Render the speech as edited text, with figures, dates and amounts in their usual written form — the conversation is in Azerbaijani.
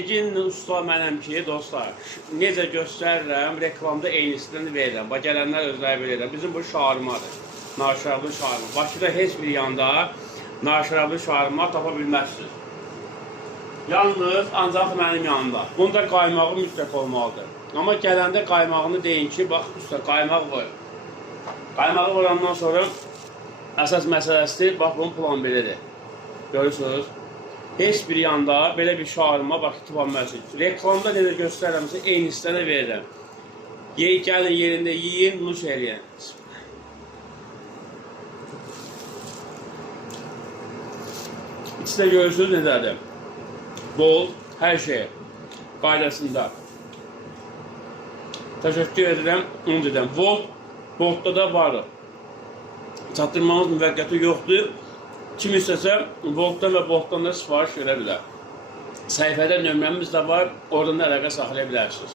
Birinci usta mənəm ki, dostlar, necə göstərirəm, reklamda eynisindən verirəm. Bax, gələnlər özləri bilirəm. Bizim bu şarmadır, naşarablı şarma. Bakıda heç bir yanda naşarablı şarma tapa bilməzsiniz. Yalnız, ancaq mənim yanımda. Bunda qaymağı mütləq olmalıdır. Amma gələndə qaymağını deyin ki, bax, usta, qaymaq qoy. Qaymağı qoyandan sonra əsas məsələsidir, bax, bunun plan belədir. Görürsünüz? Heç bir yanda belə bir şarma bax, tıpanməsin. Reklamda necə göstərirəmsə, eynisindən verirəm. Gəlin yerində yiyin, bunu söyləyin. İçində görürsünüz necədir? Bol, hər şey qaydasında. Təşəkkür edirəm, onu dedim. Voltda da vardır. Çatdırmamız müvəqqəti yoxdur. Kim istəsə, Voltdan və Boltdan da sifariş verə bilər. Səhifədə nömrəmiz də var, oradan da əlaqə saxlaya bilərsiniz.